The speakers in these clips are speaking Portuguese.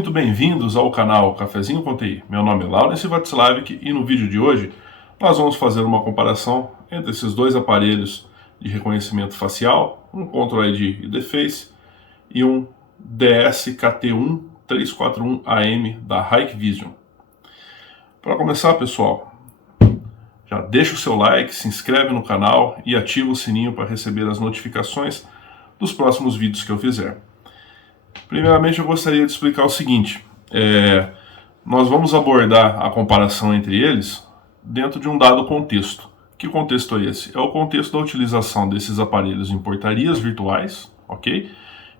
muito bem-vindos ao canal Cafezinho com TI. Meu nome é Laurence Václavic e no vídeo de hoje nós vamos fazer uma comparação entre esses dois aparelhos de reconhecimento facial, um Control ID ID Face e um DS-KT1 341AM da Hikvision. Para começar, pessoal, já deixa o seu like, se inscreve no canal e ativa o sininho para receber as notificações dos próximos vídeos que eu fizer. Primeiramente, eu gostaria de explicar o seguinte: nós vamos abordar a comparação entre eles dentro de um dado contexto. Que contexto é esse? É o contexto da utilização desses aparelhos em portarias virtuais, ok?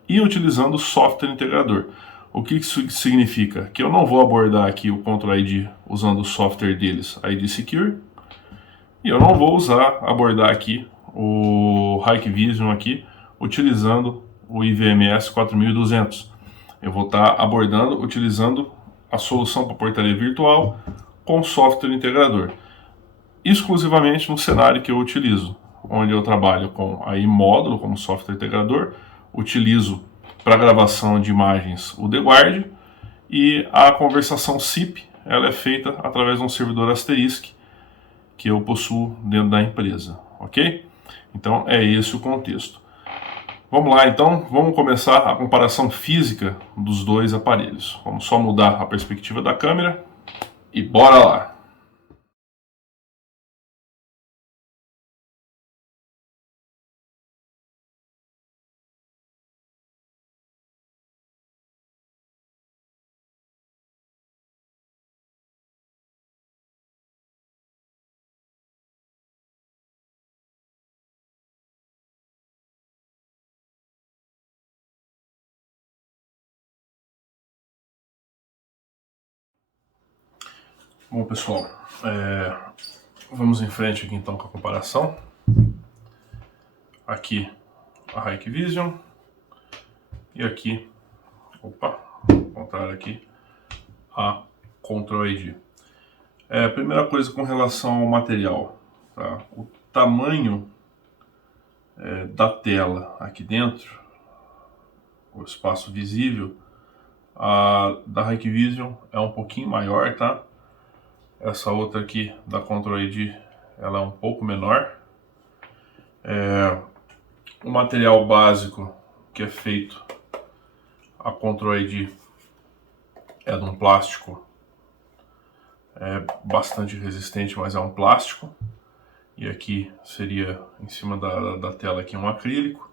E utilizando software integrador. O que isso significa? Que eu não vou abordar aqui o Control ID usando o software deles, ID Secure, e eu não vou abordar aqui o Hikvision aqui utilizando o IVMS 4200. Eu vou estar abordando utilizando a solução para portaria virtual com software integrador, exclusivamente no cenário que eu utilizo, onde eu trabalho com aí módulo como software integrador, utilizo para gravação de imagens o TheGuard, e a conversação SIP ela é feita através de um servidor Asterisk que eu possuo dentro da empresa, ok? Então é esse o contexto. Vamos lá, então, vamos começar a comparação física dos dois aparelhos. Vamos só mudar a perspectiva da câmera e bora lá! Bom, pessoal, vamos em frente aqui então com a comparação. Aqui a Hikvision e aqui, ao contrário aqui, a Control ID. Primeira coisa com relação ao material, tá? O tamanho da tela aqui dentro, o espaço visível, a da Hikvision é um pouquinho maior, tá? Essa outra aqui da Control ID, ela é um pouco menor. O material básico que é feito a Control ID é de um plástico bastante resistente, mas é um plástico. E aqui seria em cima da tela aqui um acrílico.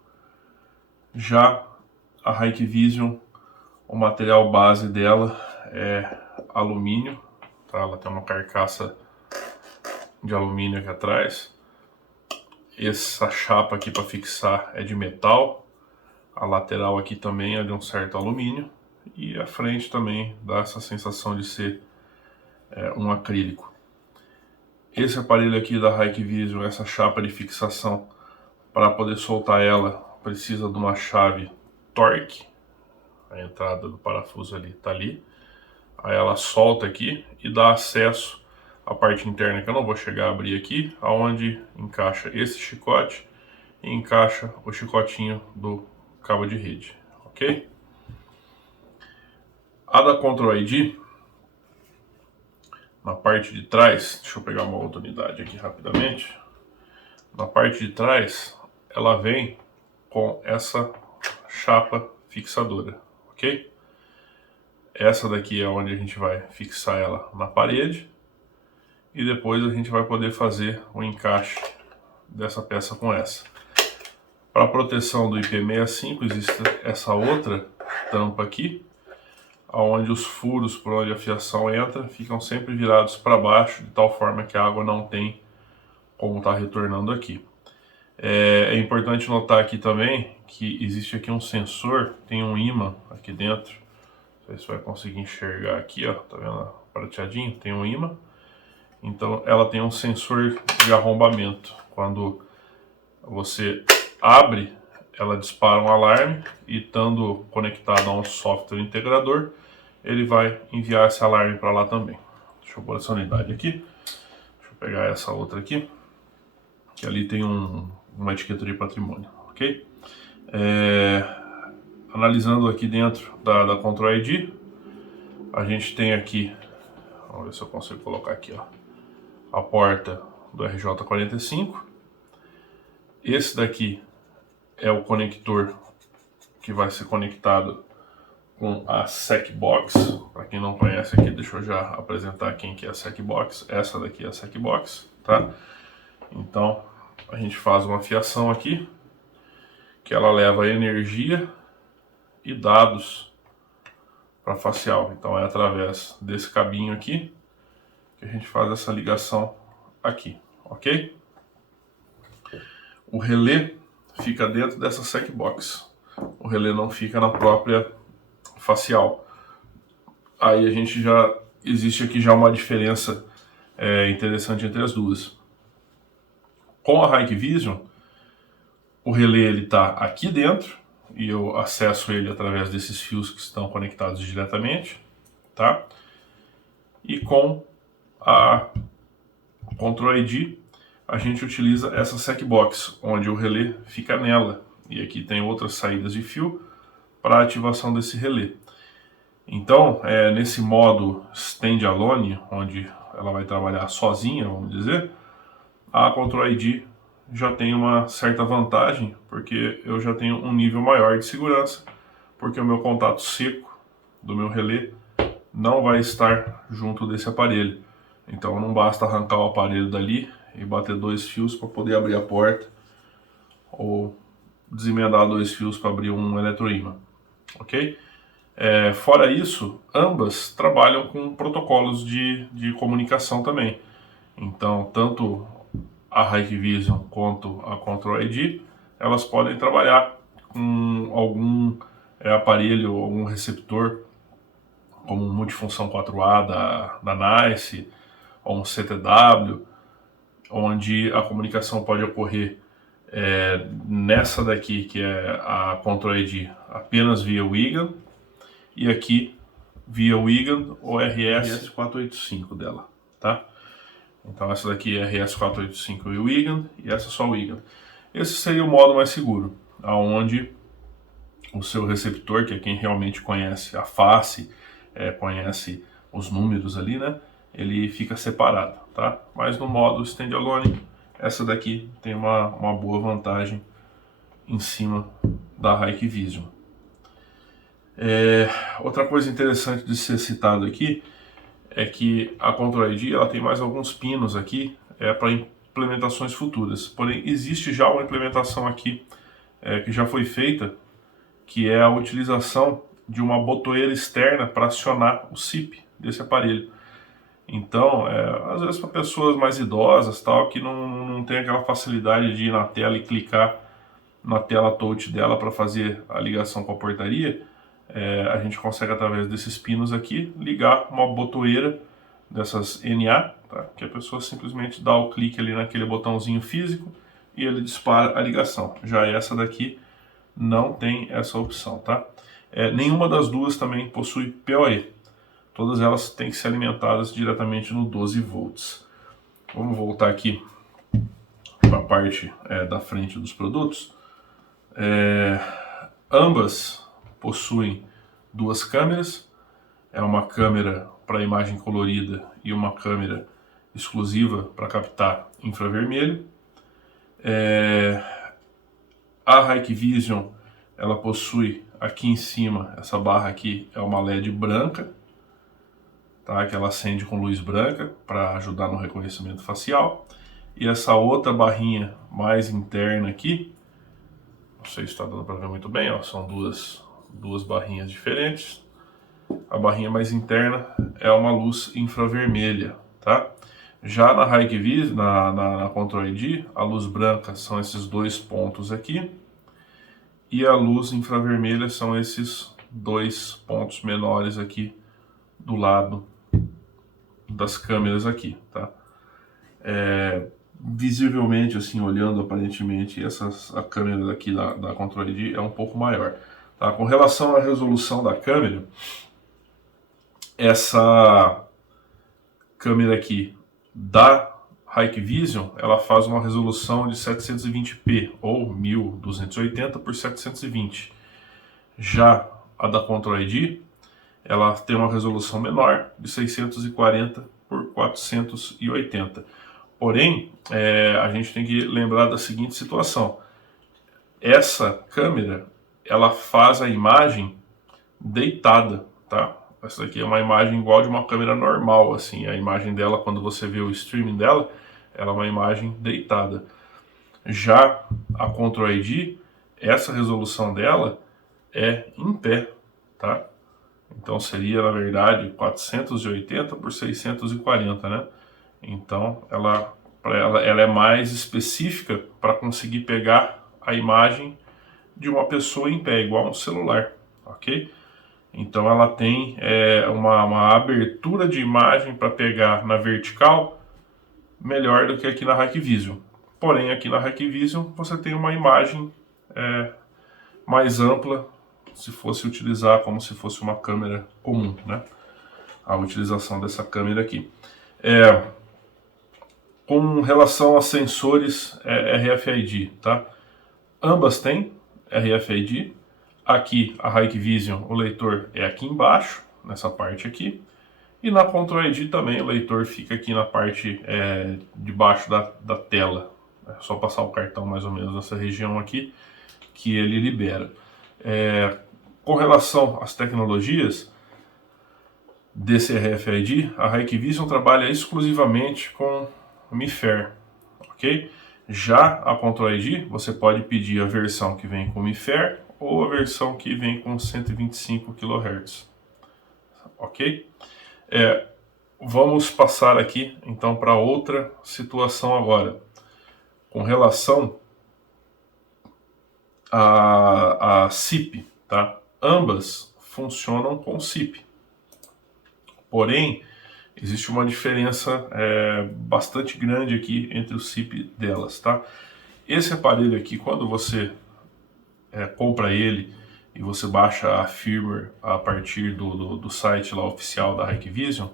Já a Hikvision, o material base dela é alumínio, tá? Ela tem uma carcaça de alumínio aqui atrás. Essa chapa aqui para fixar é de metal. A lateral aqui também é de um certo alumínio. E a frente também dá essa sensação de ser um acrílico. Esse aparelho aqui da Hikvision, essa chapa de fixação, para poder soltar ela, precisa de uma chave Torque. A entrada do parafuso ali está ali. Aí ela solta aqui e dá acesso à parte interna, que eu não vou chegar a abrir aqui, aonde encaixa esse chicote e encaixa o chicotinho do cabo de rede, ok? A da Control ID, na parte de trás, deixa eu pegar uma outra unidade aqui rapidamente. Na parte de trás, ela vem com essa chapa fixadora, ok? Essa daqui é onde a gente vai fixar ela na parede e depois a gente vai poder fazer o encaixe dessa peça com essa. Para proteção do IP65 existe essa outra tampa aqui, onde os furos por onde a fiação entra ficam sempre virados para baixo, de tal forma que a água não tem como estar retornando aqui. É importante notar aqui também que existe aqui um sensor, tem um ímã aqui dentro. Não sei se vai conseguir enxergar aqui, ó, tá vendo prateadinho? Tem um ímã. Então ela tem um sensor de arrombamento. Quando você abre, ela dispara um alarme e, estando conectado a um software integrador, ele vai enviar esse alarme para lá também. Deixa eu pôr essa unidade aqui. Deixa eu pegar essa outra aqui, que ali tem uma etiqueta de patrimônio, ok? Analisando aqui dentro da Control ID, A gente tem aqui, vamos ver se eu consigo colocar aqui, ó, a porta do RJ45. Esse daqui é o conector que vai ser conectado com a SecBox. Para quem não conhece aqui, deixa eu já apresentar quem que é a SecBox. Essa daqui é a SecBox, tá? Então, a gente faz uma fiação aqui, que ela leva energia e dados para facial. Então é através desse cabinho aqui que a gente faz essa ligação aqui, ok? O relé fica dentro dessa SecBox. O relé não fica na própria facial. Aí a gente existe aqui já uma diferença interessante entre as duas. Com a Hikvision, o relé ele está aqui dentro e eu acesso ele através desses fios que estão conectados diretamente, tá? E com a Control ID a gente utiliza essa SecBox, onde o relé fica nela. E aqui tem outras saídas de fio para ativação desse relé. Então, nesse modo standalone, onde ela vai trabalhar sozinha, vamos dizer, a Control ID já tem uma certa vantagem, porque eu já tenho um nível maior de segurança, porque o meu contato seco do meu relé não vai estar junto desse aparelho. Então não basta arrancar o aparelho dali e bater 2 fios para poder abrir a porta, ou desemendar 2 fios para abrir um eletroímã, ok? Fora isso, ambas trabalham com protocolos de comunicação também. Então, tanto a Hikvision quanto a Control ID, elas podem trabalhar com algum aparelho, algum receptor, como um multifunção 4A da NICE, ou um CTW, onde a comunicação pode ocorrer nessa daqui, que é a Control ID, apenas via WIGAN, e aqui via WIGAN ou RS485 dela, tá? Então essa daqui é RS485 e WIGAN, e essa só WIGAN. Esse seria o modo mais seguro, aonde o seu receptor, que é quem realmente conhece a face, conhece os números ali, né? Ele fica separado, tá? Mas no modo standalone, essa daqui tem uma boa vantagem em cima da Hikvision. Outra coisa interessante de ser citado aqui é que a Control ID ela tem mais alguns pinos aqui para implementações futuras. Porém, existe já uma implementação aqui que já foi feita, que é a utilização de uma botoeira externa para acionar o SIP desse aparelho. Então, às vezes para pessoas mais idosas, tal, que não tem aquela facilidade de ir na tela e clicar na tela touch dela para fazer a ligação com a portaria, a gente consegue, através desses pinos aqui, ligar uma botoeira dessas NA, tá? Que a pessoa simplesmente dá o clique ali naquele botãozinho físico e ele dispara a ligação. Já essa daqui não tem essa opção, tá? Nenhuma das duas também possui PoE. Todas elas têm que ser alimentadas diretamente no 12 volts. Vamos voltar aqui para a parte da frente dos produtos. Ambas possuem 2 câmeras. Uma câmera para imagem colorida e uma câmera exclusiva para captar infravermelho. A Hikvision ela possui aqui em cima, essa barra aqui é uma LED branca, tá? Que ela acende com luz branca para ajudar no reconhecimento facial. E essa outra barrinha mais interna aqui, não sei se está dando para ver muito bem, ó, são duas barrinhas diferentes. A barrinha mais interna é uma luz infravermelha, tá? Já na Hikvision, na Control ID, a luz branca são esses 2 pontos aqui, e a luz infravermelha são esses 2 pontos menores aqui do lado das câmeras aqui, tá? Visivelmente, assim, olhando aparentemente, a câmera daqui da Control ID é um pouco maior, tá? Com relação à resolução da câmera, essa câmera aqui da Hikvision, ela faz uma resolução de 720p ou 1280 por 720. Já a da Control ID, ela tem uma resolução menor de 640 por 480. Porém, a gente tem que lembrar da seguinte situação. Essa câmera, ela faz a imagem deitada, tá? Essa daqui é uma imagem igual de uma câmera normal, assim. A imagem dela, quando você vê o streaming dela, ela é uma imagem deitada. Já a Control ID, essa resolução dela é em pé, tá? Então seria, na verdade, 480 por 640, né? Então ela é mais específica para conseguir pegar a imagem de uma pessoa em pé, igual um celular, ok? Então ela tem uma abertura de imagem para pegar na vertical melhor do que aqui na Hikvision. Porém, aqui na Hikvision você tem uma imagem mais ampla, se fosse utilizar como se fosse uma câmera comum, né? A utilização dessa câmera aqui. Com relação a sensores RFID, tá? Ambas têm RFID. Aqui a Hikvision, o leitor é aqui embaixo, nessa parte aqui. E na Control ID também o leitor fica aqui na parte de baixo da tela. É só passar o cartão mais ou menos nessa região aqui que ele libera. Com relação às tecnologias desse RFID, a Hikvision trabalha exclusivamente com MIFARE, ok? Já a Control ID, você pode pedir a versão que vem com MIFARE ou a versão que vem com 125 kHz, ok? Vamos passar aqui então para outra situação agora, com relação a SIP, tá? Ambas funcionam com SIP, porém existe uma diferença bastante grande aqui entre o SIP delas, tá? Esse aparelho aqui, quando você compra ele e você baixa a firmware a partir do site lá oficial da Hikvision,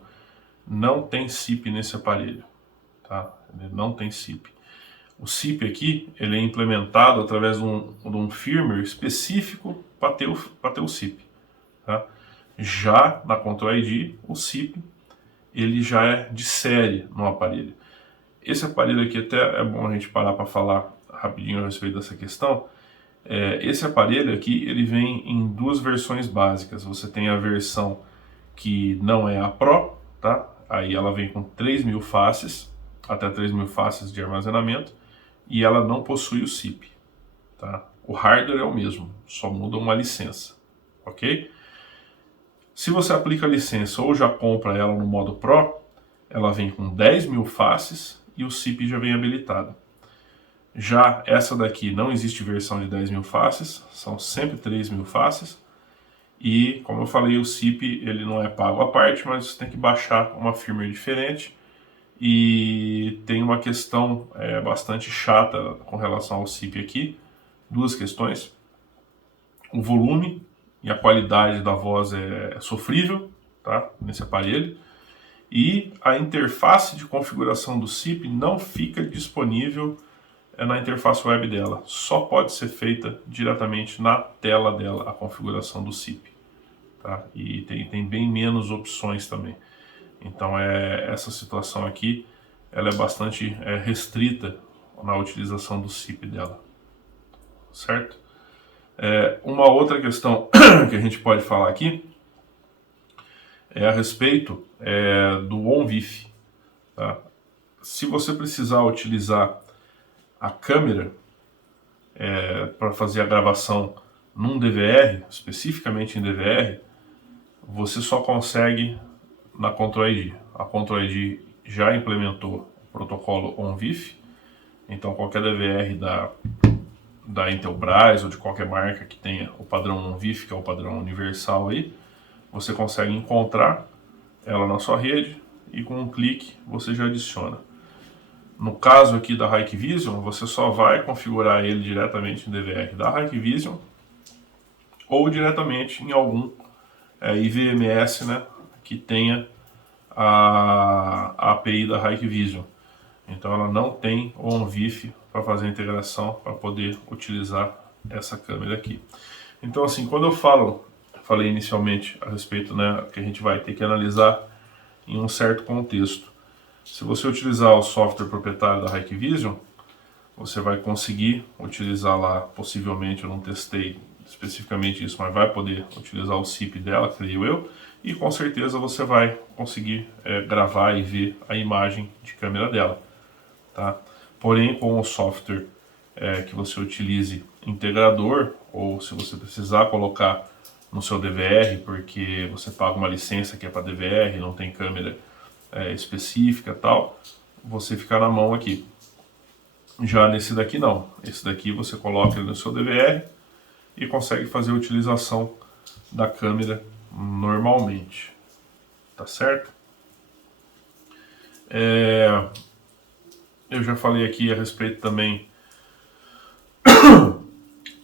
não tem SIP nesse aparelho, tá? Ele não tem SIP. O SIP aqui, ele é implementado através de um firmware específico para ter o SIP, tá? Já na Control ID, o SIP ele já é de série no aparelho. Esse aparelho aqui até é bom a gente parar para falar rapidinho a respeito dessa questão. Esse aparelho aqui ele vem em duas versões básicas. Você tem a versão que não é a Pro, tá? Aí ela vem com 3.000 faces, até 3.000 faces de armazenamento, e ela não possui o SIP, tá? O hardware é o mesmo, só muda uma licença, ok? Se você aplica a licença ou já compra ela no modo Pro, ela vem com 10.000 faces e o SIP já vem habilitado. Já essa daqui não existe versão de 10.000 faces, são sempre 3.000 faces. E, como eu falei, o SIP ele não é pago à parte, mas você tem que baixar uma firmware diferente. E tem uma questão bastante chata com relação ao SIP aqui. Duas questões. O volume e a qualidade da voz é sofrível, tá? Nesse aparelho. E a interface de configuração do SIP não fica disponível na interface web dela. Só pode ser feita diretamente na tela dela a configuração do SIP. Tá? E tem bem menos opções também. Então essa situação aqui ela é bastante restrita na utilização do SIP dela. Certo? Uma outra questão que a gente pode falar aqui é a respeito do OnVIF. Tá? Se você precisar utilizar a câmera para fazer a gravação num DVR, especificamente em DVR, você só consegue na Control ID. A Control ID já implementou o protocolo OnVIF, então qualquer DVR da Intelbras ou de qualquer marca que tenha o padrão OnVIF, que é o padrão universal aí, você consegue encontrar ela na sua rede e com um clique você já adiciona. No caso aqui da Hikvision, você só vai configurar ele diretamente no DVR da Hikvision ou diretamente em algum IVMS, né, que tenha a API da Hikvision. Então ela não tem o OnVIF para fazer a integração para poder utilizar essa câmera aqui. Então assim, quando eu falo falei inicialmente a respeito, né, que a gente vai ter que analisar em um certo contexto. Se você utilizar o software proprietário da Hikvision, você vai conseguir utilizar lá, possivelmente, eu não testei especificamente isso, mas vai poder utilizar o SIP dela, creio eu, e com certeza você vai conseguir gravar e ver a imagem de câmera dela, tá? Porém, com o software que você utilize integrador, ou se você precisar colocar no seu DVR, porque você paga uma licença que é para DVR, não tem câmera específica e tal, você fica na mão aqui. Já nesse daqui não, esse daqui você coloca ele no seu DVR e consegue fazer a utilização da câmera normalmente, tá certo? Eu já falei aqui a respeito também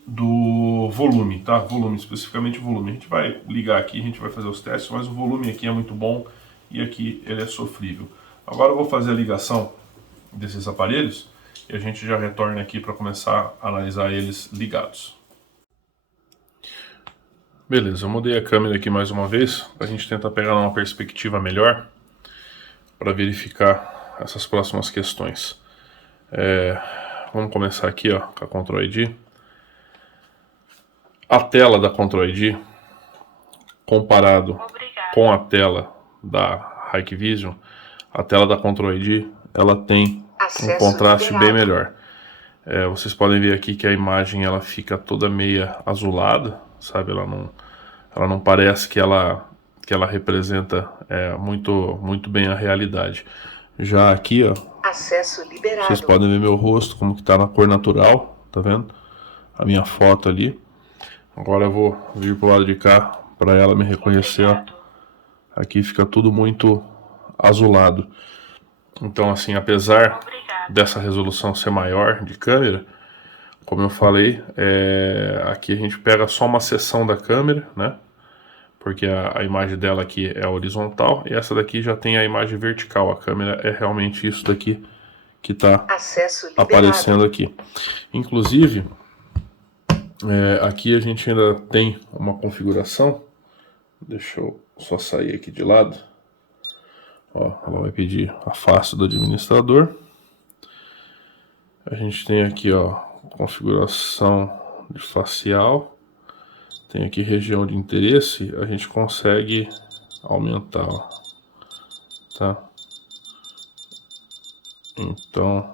do volume, tá? Volume, especificamente volume. A gente vai ligar aqui, a gente vai fazer os testes, mas o volume aqui é muito bom e aqui ele é sofrível. Agora eu vou fazer a ligação desses aparelhos e a gente já retorna aqui para começar a analisar eles ligados. Beleza, eu mudei a câmera aqui mais uma vez para a gente tentar pegar uma perspectiva melhor para verificar essas próximas questões. Vamos começar aqui, ó, com a Control ID. A tela da Control ID, comparado com a tela da Hikvision, a tela da Control ID, ela tem um contraste bem melhor. Vocês podem ver aqui que a imagem ela fica toda meia azulada, sabe? Ela não parece que ela representa muito bem a realidade. Já aqui, ó, acesso liberado. Vocês podem ver meu rosto como que tá na cor natural, tá vendo? A minha foto ali. Agora eu vou vir pro lado de cá para ela me reconhecer, ó. Aqui fica tudo muito azulado. Então, assim, apesar dessa resolução ser maior de câmera, como eu falei, aqui a gente pega só uma seção da câmera, né? Porque a imagem dela aqui é horizontal e essa daqui já tem a imagem vertical. A câmera é realmente isso daqui que está aparecendo aqui. Inclusive, aqui a gente ainda tem uma configuração. Deixa eu só sair aqui de lado. Ó, ela vai pedir afaste do administrador. A gente tem aqui, ó, configuração de facial. Tem aqui região de interesse. A gente consegue aumentar, ó, tá? Então,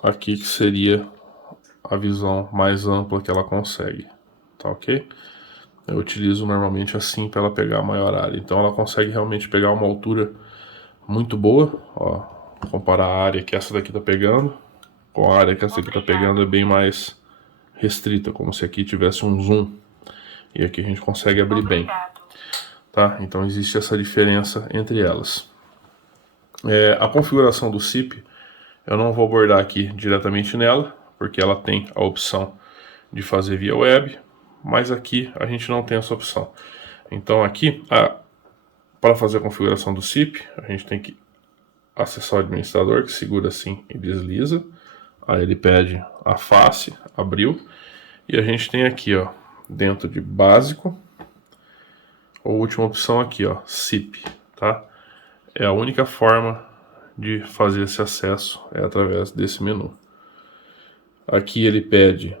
aqui que seria a visão mais ampla que ela consegue, tá ok? Eu utilizo normalmente assim para ela pegar a maior área. Então ela consegue realmente pegar uma altura muito boa, ó. Comparar a área que essa daqui tá pegando com a área que essa daqui tá pegando é bem mais restrita, como se aqui tivesse um zoom. E aqui a gente consegue abrir bem, tá? Então existe essa diferença entre elas. A configuração do SIP, eu não vou abordar aqui diretamente nela, porque ela tem a opção de fazer via web, mas aqui a gente não tem essa opção. Então aqui, para fazer a configuração do SIP, a gente tem que acessar o administrador, que segura assim e desliza. Aí ele pede a face, abriu, e a gente tem aqui, ó, dentro de básico, a última opção aqui, ó, SIP, tá? É a única forma de fazer esse acesso, é através desse menu. Aqui ele pede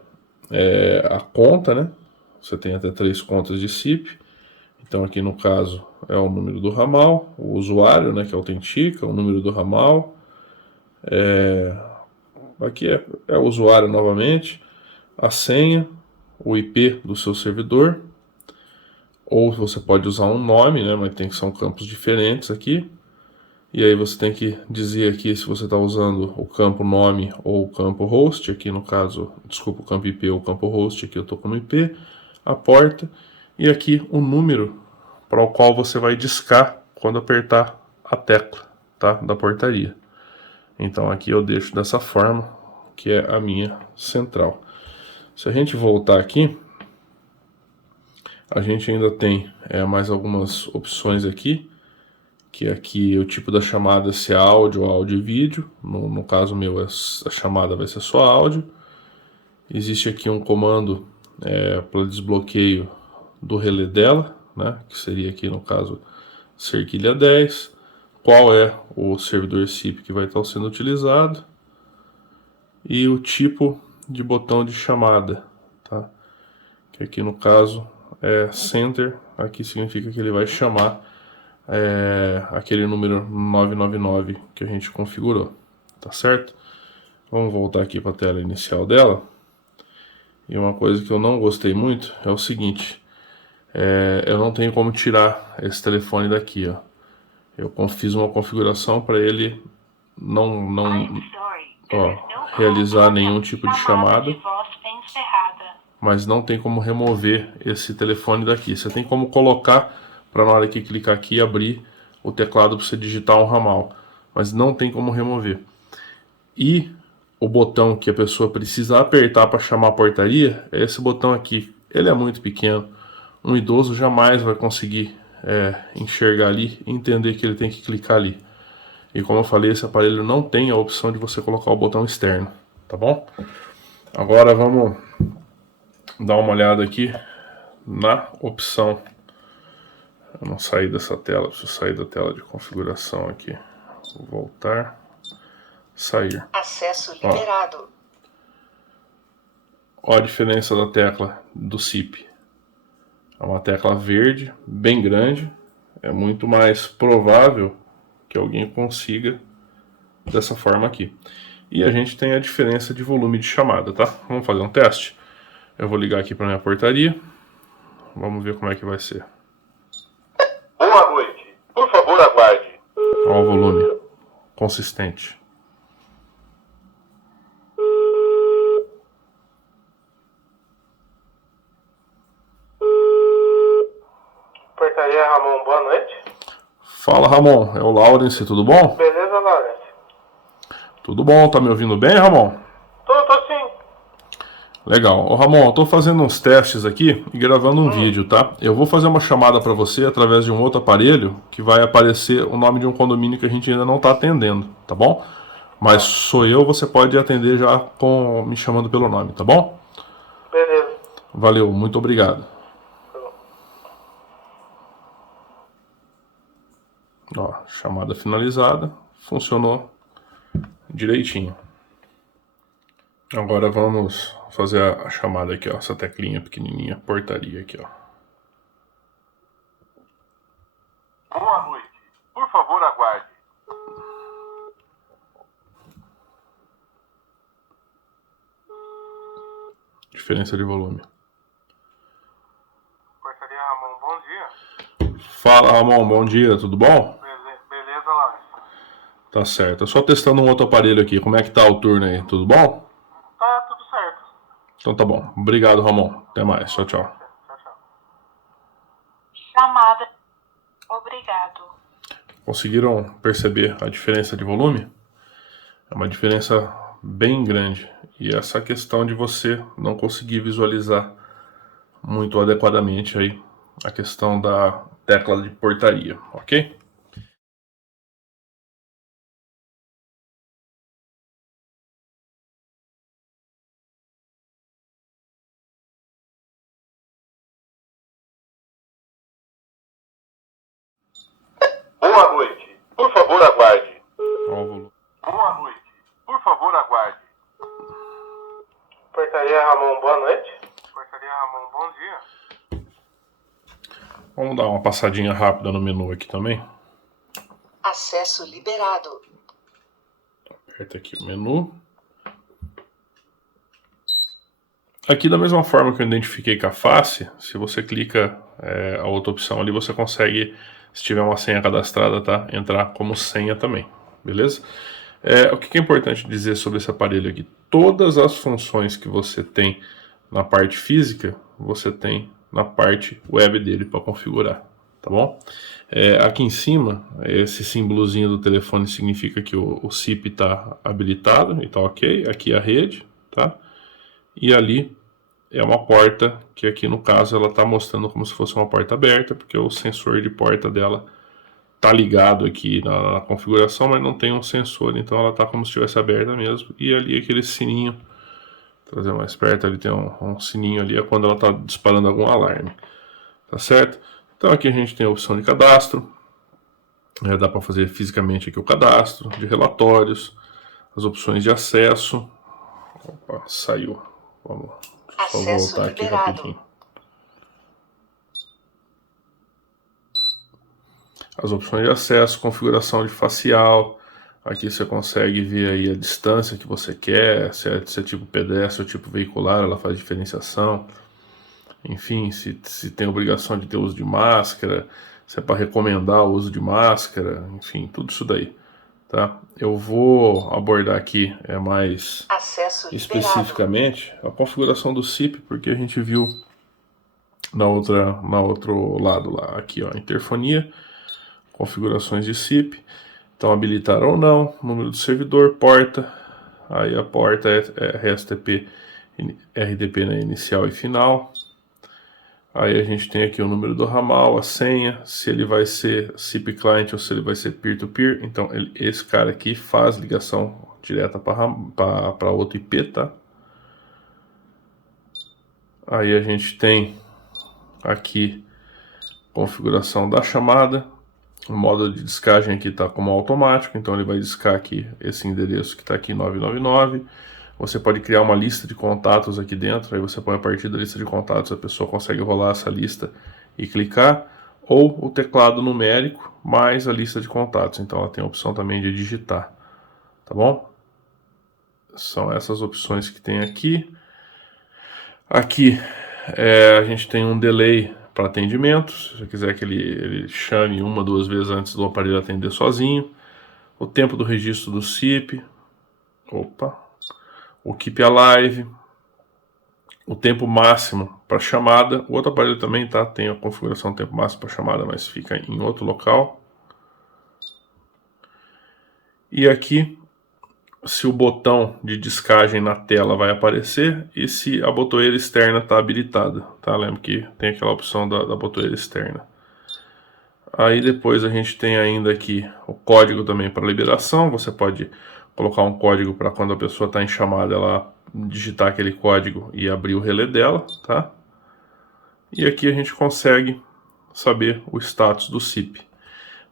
a conta, né? Você tem até 3 contas de SIP. Então aqui no caso é o número do ramal, o usuário, né, que autentica, o número do ramal. Aqui é o usuário novamente, a senha, o IP do seu servidor. Ou você pode usar um nome, né, mas tem que ser campos diferentes aqui. E aí você tem que dizer aqui se você está usando o campo nome ou o campo host. Aqui no caso, desculpa, o campo IP ou o campo host, aqui eu estou com o IP. A porta e aqui o número para o qual você vai discar quando apertar a tecla, tá, da portaria. Então aqui eu deixo dessa forma, que é a minha central. Se a gente voltar aqui, a gente ainda tem mais algumas opções aqui, que aqui o tipo da chamada se é áudio ou áudio e vídeo. No caso meu, a chamada vai ser só áudio. Existe aqui um comando para desbloqueio do relé dela, né, que seria aqui no caso cerquilha 10, qual é o servidor SIP que vai estar sendo utilizado e o tipo de botão de chamada, tá? Que aqui no caso é Center, aqui significa que ele vai chamar aquele número 999 que a gente configurou, tá certo? Vamos voltar aqui para a tela inicial dela. E uma coisa que eu não gostei muito é o seguinte, eu não tenho como tirar esse telefone daqui, ó. Eu fiz uma configuração para ele não realizar nenhum tipo de chamada, mas não tem como remover esse telefone daqui. Você tem como colocar para na hora que clicar aqui abrir o teclado para você digitar um ramal, mas não tem como remover. E o botão que a pessoa precisa apertar para chamar a portaria é esse botão aqui. Ele é muito pequeno, um idoso jamais vai conseguir enxergar ali e entender que ele tem que clicar ali. E como eu falei, esse aparelho não tem a opção de você colocar o botão externo, tá bom? Agora vamos dar uma olhada aqui na opção. Eu não saí dessa tela, preciso sair da tela de configuração aqui. Vou voltar, sair. Acesso liberado. Ó a diferença da tecla do SIP. É uma tecla verde, bem grande. É muito mais provável que alguém consiga dessa forma aqui. E a gente tem a diferença de volume de chamada, tá? Vamos fazer um teste? Eu vou ligar aqui para minha portaria. Vamos ver como é que vai ser. Boa noite. Por favor, aguarde. Olha o volume. Consistente. Portaria Ramon, boa noite. Fala, Ramon. É o Laurence, tudo bom? Beleza, Laurence? Tudo bom, tá me ouvindo bem, Ramon? Tô sim. Legal. Ô, Ramon, eu tô fazendo uns testes aqui e gravando um vídeo, tá? Eu vou fazer uma chamada para você através de um outro aparelho que vai aparecer o nome de um condomínio que a gente ainda não tá atendendo, tá bom? Mas sou eu, você pode atender já me chamando pelo nome, tá bom? Beleza. Valeu, muito obrigado. Ó, chamada finalizada, funcionou direitinho. Agora vamos fazer a chamada aqui, ó, essa teclinha pequenininha, portaria aqui, ó. Boa noite. Por favor, aguarde. Diferença de volume. Portaria Ramon, bom dia. Fala, Ramon, bom dia, tudo bom? Beleza, Laurence? Tá certo. Eu só testando um outro aparelho aqui. Como é que tá o turno aí? Tudo bom? Tá tudo certo. Então tá bom. Obrigado, Ramon. Até mais. Tchau, tchau. Tchau. Chamada. Obrigado. Conseguiram perceber a diferença de volume? É uma diferença bem grande. E essa questão de você não conseguir visualizar muito adequadamente aí a questão da tecla de portaria, ok? Boa noite. Por favor, aguarde. Olha o volume. Boa noite. Por favor, aguarde. Portaria Ramon, boa noite. Portaria Ramon, bom dia. Vamos dar uma passadinha rápida no menu aqui também. Acesso liberado. Aperta aqui o menu. Aqui da mesma forma que eu identifiquei com a face, se você clica a outra opção ali, você consegue, se tiver uma senha cadastrada, tá? Entrar como senha também, beleza? O que é importante dizer sobre esse aparelho aqui? Todas as funções que você tem na parte física, você tem na parte web dele para configurar, tá bom? Aqui em cima, esse símbolozinho do telefone significa que o SIP está habilitado e está ok. Aqui é a rede, tá? E ali é uma porta que aqui no caso ela está mostrando como se fosse uma porta aberta, porque o sensor de porta dela tá ligado aqui na configuração, mas não tem um sensor, então ela tá como se estivesse aberta mesmo. E ali aquele sininho, trazer mais perto, ali tem um sininho ali, é quando ela tá disparando algum alarme. tá certo? Então aqui a gente tem a opção de cadastro, dá para fazer fisicamente aqui o cadastro, de relatórios, as opções de acesso. Opa, saiu. Vamos só voltar aqui rapidinho. As opções de acesso, configuração de facial. Aqui você consegue ver aí a distância que você quer, se é tipo pedestre ou tipo veicular, ela faz diferenciação. Enfim, se tem obrigação de ter uso de máscara, se é para recomendar o uso de máscara, enfim, tudo isso daí, tá? Eu vou abordar aqui mais especificamente a configuração do SIP, porque a gente viu na outro lado lá, aqui ó, interfonia, configurações de SIP, então habilitar ou não, número do servidor, porta, aí a porta é RSTP, RDP na inicial e final. Aí a gente tem aqui o número do ramal, a senha, se ele vai ser SIP client ou se ele vai ser peer-to-peer. Então esse cara aqui faz ligação direta para outro IP, tá? Aí a gente tem aqui configuração da chamada. O modo de descagem aqui está como automático, então ele vai discar aqui esse endereço que está aqui 999. Você pode criar uma lista de contatos aqui dentro, aí você põe a partir da lista de contatos, a pessoa consegue rolar essa lista e clicar, ou o teclado numérico mais a lista de contatos, então ela tem a opção também de digitar, tá bom? São essas opções que tem aqui. Aqui a gente tem um delay para atendimento, se você quiser que ele chame 1 ou 2 vezes antes do aparelho atender sozinho. O tempo do registro do SIP, o Keep Alive, o tempo máximo para chamada. O outro aparelho também tem a configuração do tempo máximo para chamada, mas fica em outro local. E aqui, se o botão de descagem na tela vai aparecer e se a botoeira externa está habilitada, tá? Lembra que tem aquela opção da botoeira externa. Aí depois a gente tem ainda aqui o código também para liberação. Você pode colocar um código para quando a pessoa está em chamada, ela digitar aquele código e abrir o relé dela, tá? E aqui a gente consegue saber o status do SIP.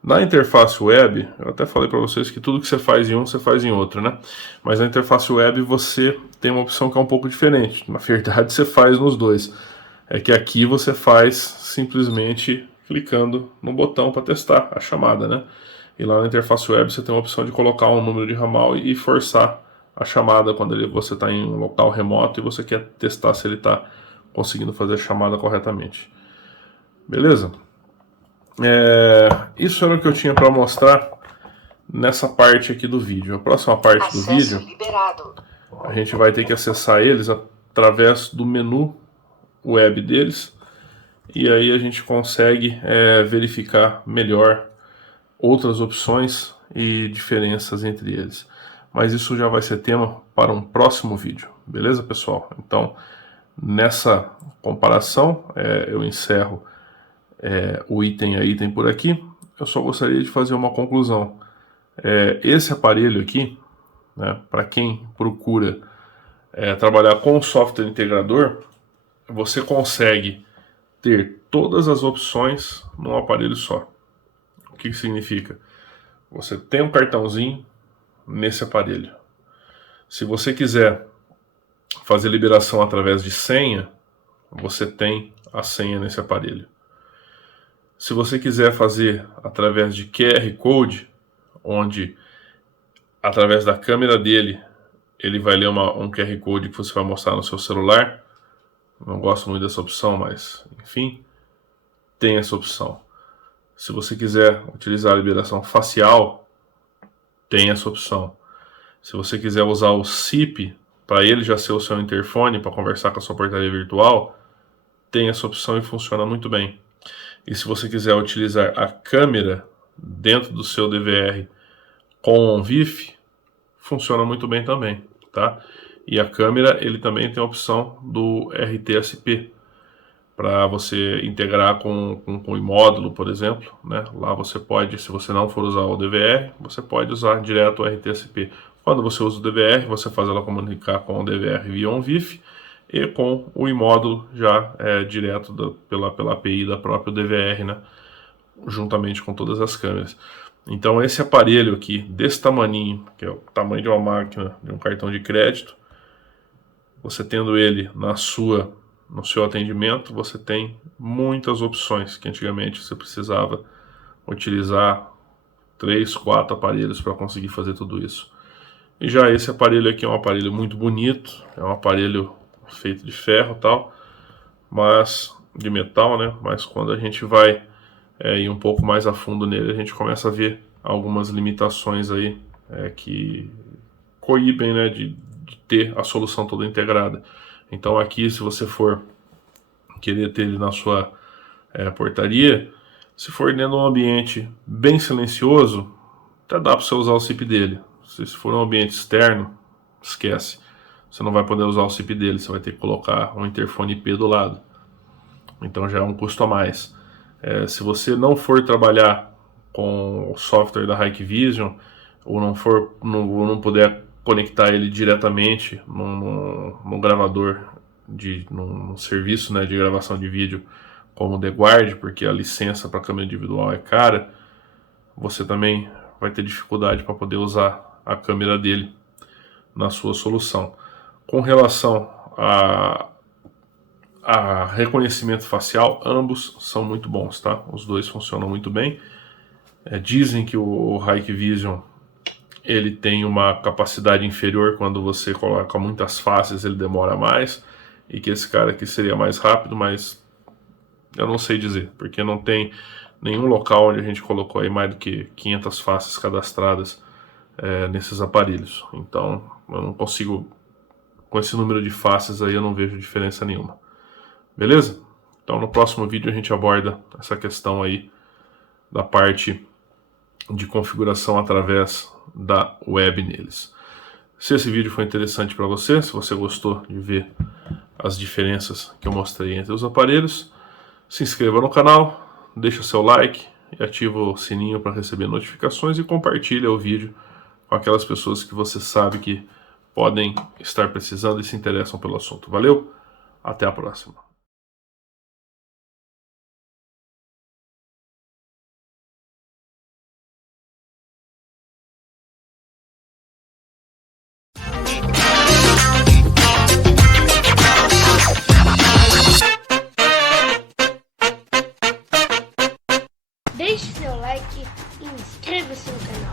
Na interface web, eu até falei para vocês que tudo que você faz em um, você faz em outro, né? Mas na interface web você tem uma opção que é um pouco diferente. Na verdade, você faz nos dois. É que aqui você faz simplesmente clicando no botão para testar a chamada, né? E lá na interface web você tem a opção de colocar um número de ramal e forçar a chamada quando você está em um local remoto e você quer testar se ele está conseguindo fazer a chamada corretamente. Beleza? Isso era o que eu tinha para mostrar nessa parte aqui do vídeo. A próxima parte do vídeo, a gente vai ter que acessar eles através do menu web deles. E aí a gente consegue verificar melhor outras opções e diferenças entre eles. Mas isso já vai ser tema para um próximo vídeo, beleza, pessoal? Então, nessa comparação, eu encerro o item a item por aqui. Eu só gostaria de fazer uma conclusão. Esse aparelho aqui, né, para quem procura trabalhar com software integrador, você consegue ter todas as opções num aparelho só. O que significa? Você tem um cartãozinho nesse aparelho. Se você quiser fazer liberação através de senha, você tem a senha nesse aparelho. Se você quiser fazer através de QR Code, onde através da câmera dele, ele vai ler um QR Code que você vai mostrar no seu celular. Não gosto muito dessa opção, mas enfim, tem essa opção. Se você quiser utilizar a liberação facial, tem essa opção. Se você quiser usar o SIP, para ele já ser o seu interfone, para conversar com a sua portaria virtual, tem essa opção e funciona muito bem. E se você quiser utilizar a câmera dentro do seu DVR com OnVIF, funciona muito bem também, tá? E a câmera, ele também tem a opção do RTSP, para você integrar com o imódulo, por exemplo, né? Lá você pode, se você não for usar o DVR, você pode usar direto o RTSP. Quando você usa o DVR, você faz ela comunicar com o DVR via OnVIF, e com o imódulo já direto pela API da própria DVR, né? Juntamente com todas as câmeras. Então esse aparelho aqui, desse tamaninho, que é o tamanho de uma máquina, de um cartão de crédito, você tendo ele no seu atendimento, você tem muitas opções, que antigamente você precisava utilizar 3, 4 aparelhos para conseguir fazer tudo isso. E já esse aparelho aqui é um aparelho muito bonito, é um aparelho feito de ferro e tal, mas de metal, né? Mas quando a gente vai ir um pouco mais a fundo nele, a gente começa a ver algumas limitações aí que coíbem, né, de ter a solução toda integrada. Então aqui, se você for querer ter ele na sua portaria, se for dentro de um ambiente bem silencioso, até dá para você usar o SIP dele. Se for um ambiente externo, esquece. Você não vai poder usar o SIP dele, você vai ter que colocar um interfone IP do lado. Então já é um custo a mais. Se você não for trabalhar com o software da Hikvision, ou não puder conectar ele diretamente num gravador, num serviço, né, de gravação de vídeo como o The Guard, porque a licença para câmera individual é cara, você também vai ter dificuldade para poder usar a câmera dele na sua solução. Com relação a reconhecimento facial, ambos são muito bons, tá? Os dois funcionam muito bem. Dizem que o Hikvision ele tem uma capacidade inferior quando você coloca muitas faces, ele demora mais, e que esse cara aqui seria mais rápido, mas eu não sei dizer, porque não tem nenhum local onde a gente colocou aí mais do que 500 faces cadastradas nesses aparelhos. Então eu não consigo, com esse número de faces aí eu não vejo diferença nenhuma. Beleza? Então no próximo vídeo a gente aborda essa questão aí da parte de configuração através da web neles. Se esse vídeo foi interessante para você, se você gostou de ver as diferenças que eu mostrei entre os aparelhos, se inscreva no canal, deixa seu like e ativa o sininho para receber notificações e compartilha o vídeo com aquelas pessoas que você sabe que podem estar precisando e se interessam pelo assunto. Valeu? Até a próxima. Deixe seu like e inscreva-se no canal.